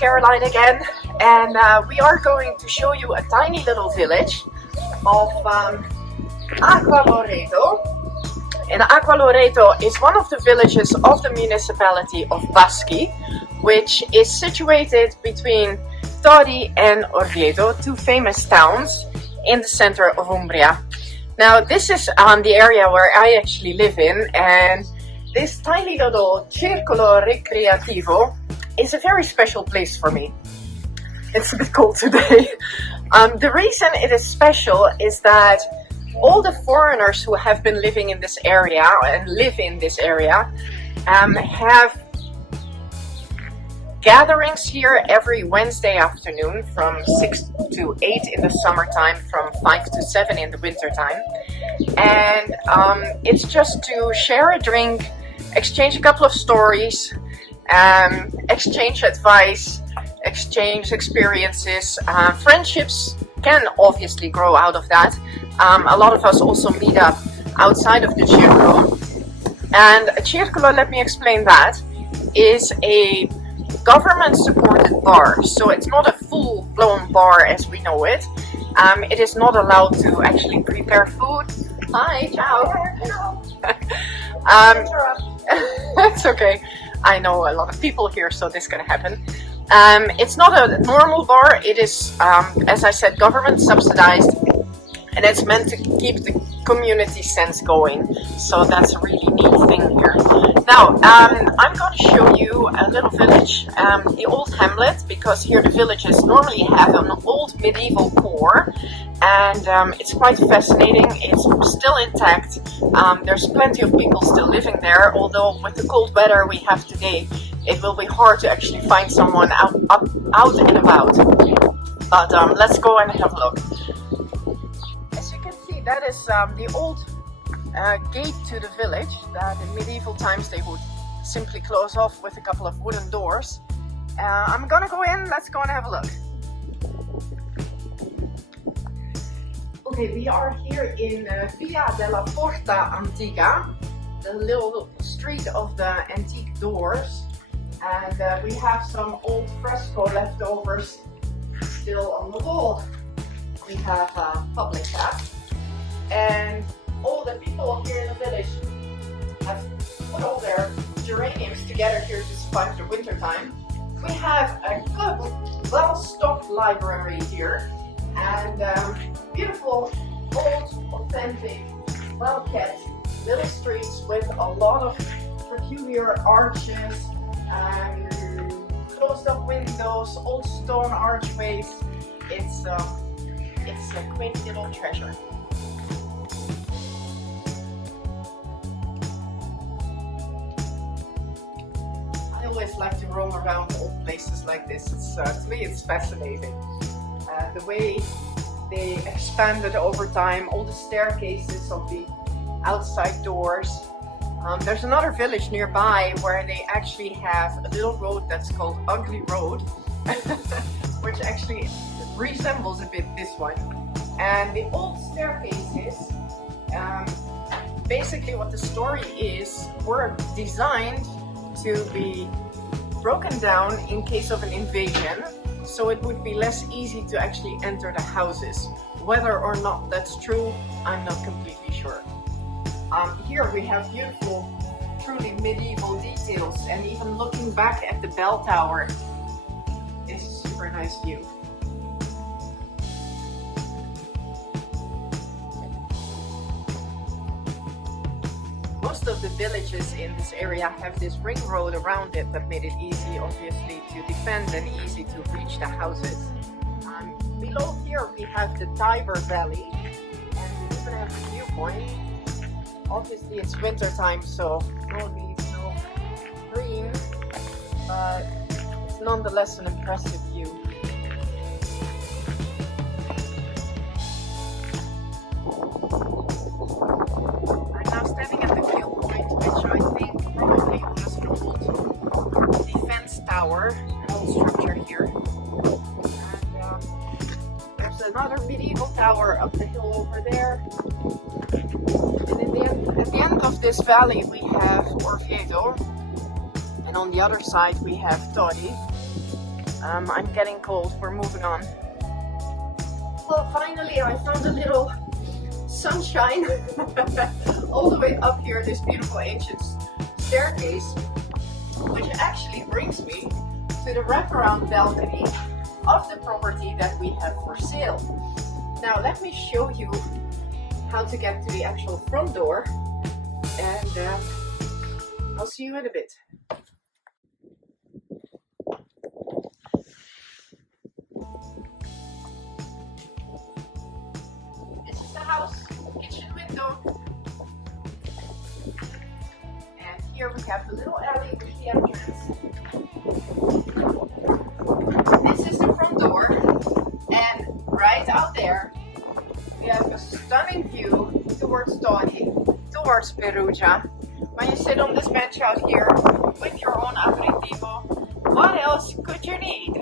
Caroline again, and we are going to show you a tiny little village of Acqualoreto. And Acqualoreto is one of the villages of the municipality of Baschi, which is situated between Todi and Orvieto, two famous towns in the center of Umbria. Now this is the area where I actually live in, and this tiny little Circolo Recreativo is a very special place for me. It's a bit cold today. The reason it is special is that all the foreigners who have been living in this area and live in this area have gatherings here every Wednesday afternoon from 6 to 8 in the summertime, from 5 to 7 in the wintertime. And it's just to share a drink, exchange a couple of stories, exchange advice, exchange experiences. Friendships can obviously grow out of that. A lot of us also meet up outside of the Circolo. And a Circolo, let me explain that, is a government-supported bar. So it's not a full-blown bar as we know it. It is not allowed to actually prepare food. Hi, ciao. It's okay. I know a lot of people here, so this can happen. It's not a normal bar. It is, as I said, government subsidized, and it's meant to keep the community sense going. So that's a really neat thing here. Now, I'm going to show you a little village, the old hamlet, because here the villages normally have an old medieval core, and it's quite fascinating. It's still intact. There's plenty of people still living there, although with the cold weather we have today, it will be hard to actually find someone out and about. But let's go and have a look. As you can see, that is the old gate to the village that in medieval times they would simply close off with a couple of wooden doors. I'm gonna go in, let's go and have a look. Okay, we are here in Via della Porta Antica, the little street of the antique doors, and we have some old fresco leftovers still on the wall. We have a public tap, and all the people here in the village have put all their geraniums together here to survive the winter time. We have a good, well-stocked library here, and beautiful, old, authentic, well-kept little streets with a lot of peculiar arches, closed-up windows, old stone archways. It's a quaint little treasure. I always like to roam around old places like this. To me it's fascinating. The way they expanded over time, all the staircases of the outside doors. There's another village nearby where they actually have a little road that's called Ugly Road, which actually resembles a bit this one. And the old staircases, basically what the story is, were designed to be broken down in case of an invasion, so it would be less easy to actually enter the houses. Whether or not that's true, I'm not completely sure. Here we have beautiful, truly medieval details, and even looking back at the bell tower is a super nice view. Most of the villages in this area have this ring road around it that made it easy, obviously, to defend and easy to reach the houses. Below here we have the Tiber Valley, and we even have a viewpoint. Obviously it's winter time, so no leaves, no green, but it's nonetheless an impressive view. I'm now standing at the viewpoint, which I think probably was an old defense tower, an old structure here. And there's another medieval tower up the hill over there. And at the end of this valley we have Orvieto, and on the other side we have Todi. I'm getting cold. We're moving on. Well, finally I found a little sunshine all the way up here, this beautiful ancient staircase, which actually brings me to the wraparound balcony of the property that we have for sale. Now let me show you how to get to the actual front door, and I'll see you in a bit. This is the house, kitchen window, and here we have the little alley with the entrance. This is the front door, and right out there we have a stunning view towards Tawny, towards Perugia. When you sit on this bench out here with your own aperitivo, what else could you need?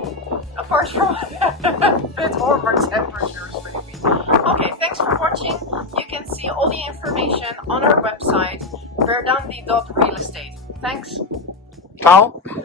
Apart from a bit warmer temperatures, maybe. Okay, thanks for watching. You can see all the information on our website, verdandi.realestate. Thanks. Ciao.